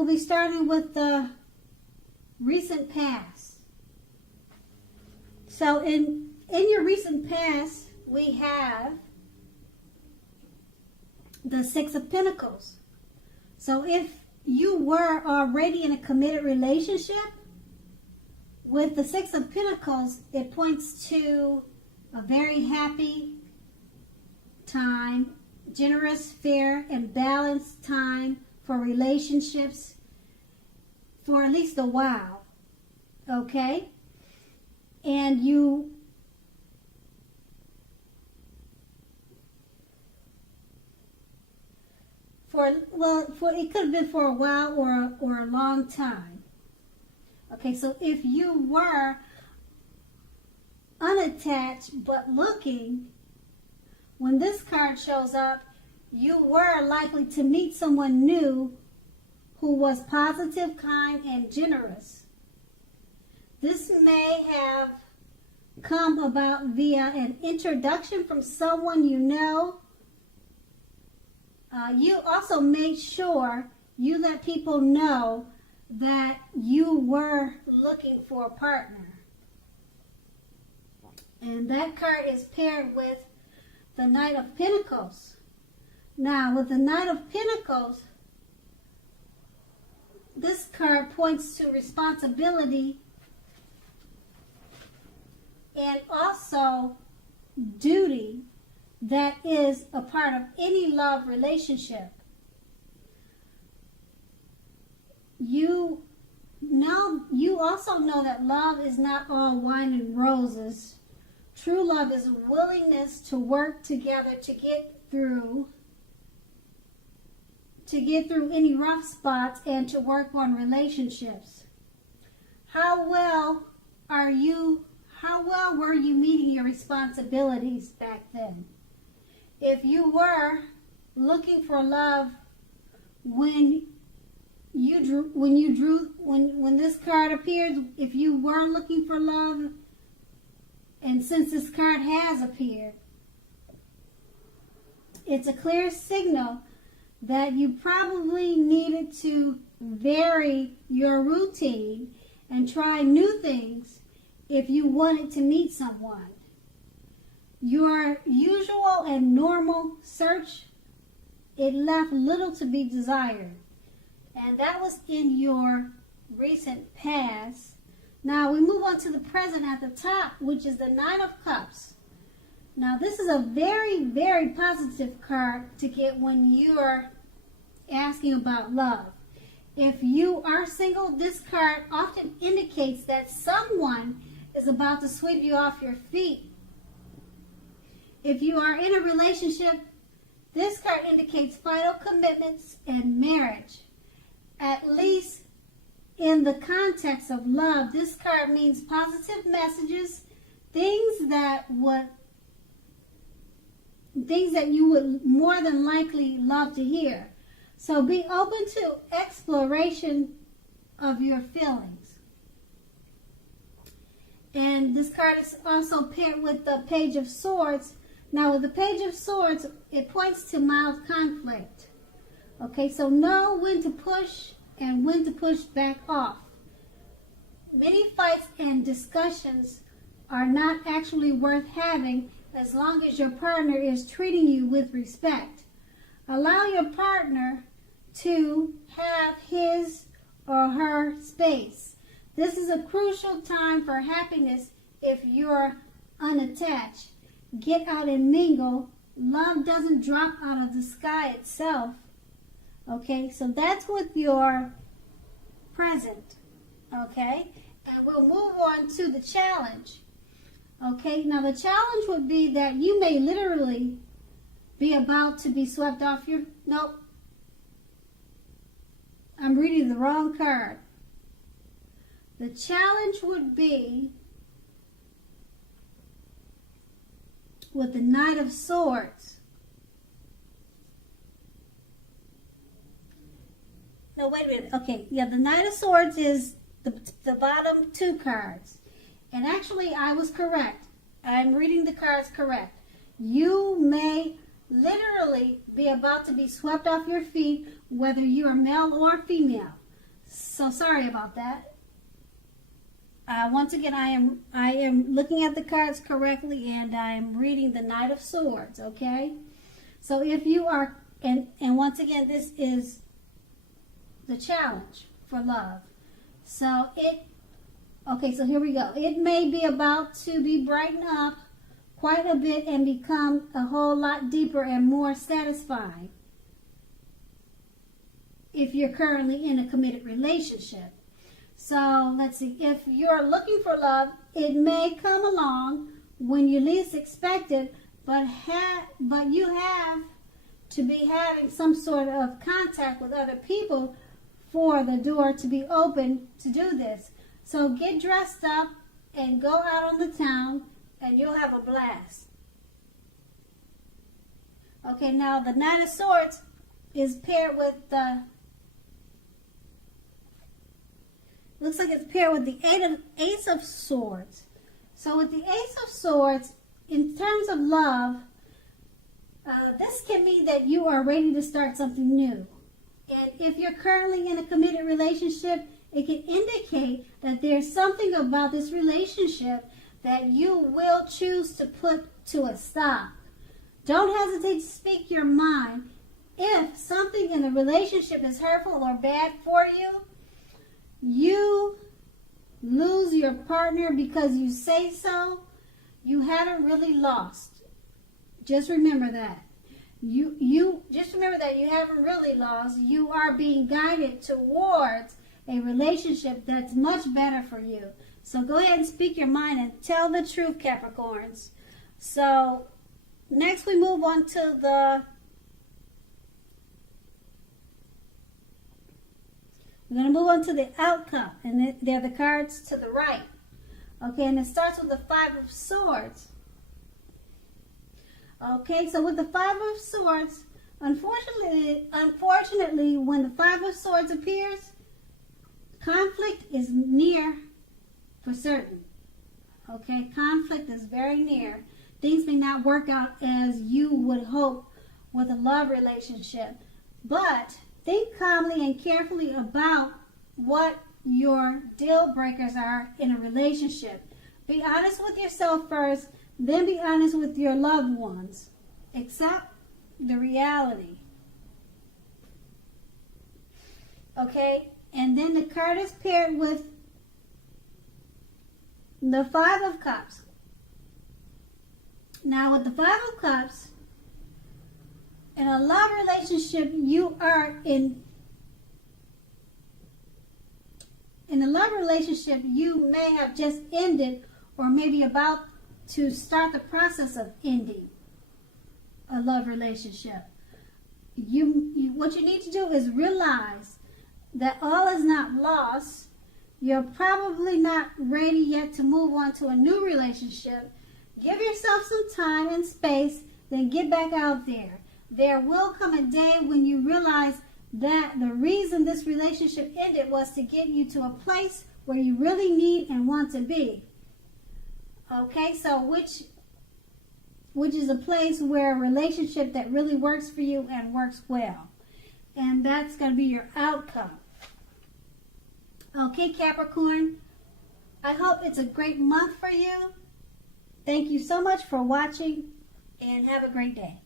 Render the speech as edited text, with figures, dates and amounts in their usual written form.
we'll be starting with the recent past. So in your recent past, we have the Six of Pentacles. So if you were already in a committed relationship, with the Six of Pentacles, it points to a very happy time, generous, fair, and balanced time for relationships for at least a while, okay? And it could have been for a while or a long time. Okay, so if you were unattached but looking, when this card shows up, you were likely to meet someone new who was positive, kind, and generous. This may have come about via an introduction from someone you know. You also made sure you let people know that you were looking for a partner. And that card is paired with the Knight of Pentacles. Now, with the Knight of Pentacles, this card points to responsibility and also duty that is a part of any love relationship. You also know that love is not all wine and roses. True love is a willingness to work together to get through any rough spots and to work on relationships. How well were you meeting your responsibilities back then? If you were looking for love when this card appeared, if you were looking for love, and since this card has appeared, it's a clear signal that you probably needed to vary your routine and try new things if you wanted to meet someone. Your usual and normal search, it left little to be desired. And that was in your recent past. Now we move on to the present at the top, which is the Nine of Cups. Now this is a very, very positive card to get when you are asking about love. If you are single, this card often indicates that someone is about to sweep you off your feet. If you are in a relationship, this card indicates final commitments and marriage. At least in the context of love, this card means positive messages, things that you would more than likely love to hear. So be open to exploration of your feelings. And this card is also paired with the Page of Swords. Now with the Page of Swords, it points to mild conflict. Okay, so know when to push and when to push back off. Many fights and discussions are not actually worth having as long as your partner is treating you with respect. Allow your partner to have his or her space. This is a crucial time for happiness if you're unattached. Get out and mingle. Love doesn't drop out of the sky itself. Okay, so that's with your present. Okay, and we'll move on to the challenge. Okay, now the challenge would be that you may literally be about to be swept off your... Nope. I'm reading the wrong card. The challenge would be with the Knight of Swords. No, wait a minute. Okay, yeah, the Knight of Swords is the bottom two cards. And actually, I was correct. I'm reading the cards correct. You may literally be about to be swept off your feet, whether you are male or female. So sorry about that. Once again, I am looking at the cards correctly, and I am reading the Knight of Swords, okay? So if you are, and once again, this is the challenge for love. So okay, so here we go. It may be about to be brightened up quite a bit and become a whole lot deeper and more satisfying if you're currently in a committed relationship. So let's see, if you're looking for love, it may come along when you least expect it, but you have to be having some sort of contact with other people for the door to be open to do this. So get dressed up and go out on the town, and you'll have a blast. Okay, now the Knight of Swords is paired with the, looks like it's paired with the Ace of Swords. So with the Ace of Swords, in terms of love, this can mean that you are ready to start something new. And if you're currently in a committed relationship, it can indicate that there's something about this relationship that you will choose to put to a stop. Don't hesitate to speak your mind. If something in the relationship is hurtful or bad for you, you lose your partner because you say so, you haven't really lost. Just remember that. You just remember that you haven't really lost. You are being guided towards a relationship that's much better for you. So go ahead and speak your mind and tell the truth, Capricorns. So next we move on to we're going to move on to the outcome, and they're the cards to the right. Okay, and it starts with the Five of Swords. Okay, so with the Five of Swords, unfortunately, when the Five of Swords appears, conflict is near for certain. Okay, conflict is very near. Things may not work out as you would hope with a love relationship, but think calmly and carefully about what your deal breakers are in a relationship. Be honest with yourself first, then be honest with your loved ones. Accept the reality. Okay? And then the card is paired with the Five of Cups. Now with the Five of Cups, in a love relationship, you are in a love relationship, you may have just ended or maybe about to start the process of ending a love relationship. What you need to do is realize that all is not lost. You're probably not ready yet to move on to a new relationship. Give yourself some time and space, then get back out there. There will come a day when you realize that the reason this relationship ended was to get you to a place where you really need and want to be. Okay, so which is a place where a relationship that really works for you and works well. And that's going to be your outcome. Okay, Capricorn, I hope it's a great month for you. Thank you so much for watching, and have a great day.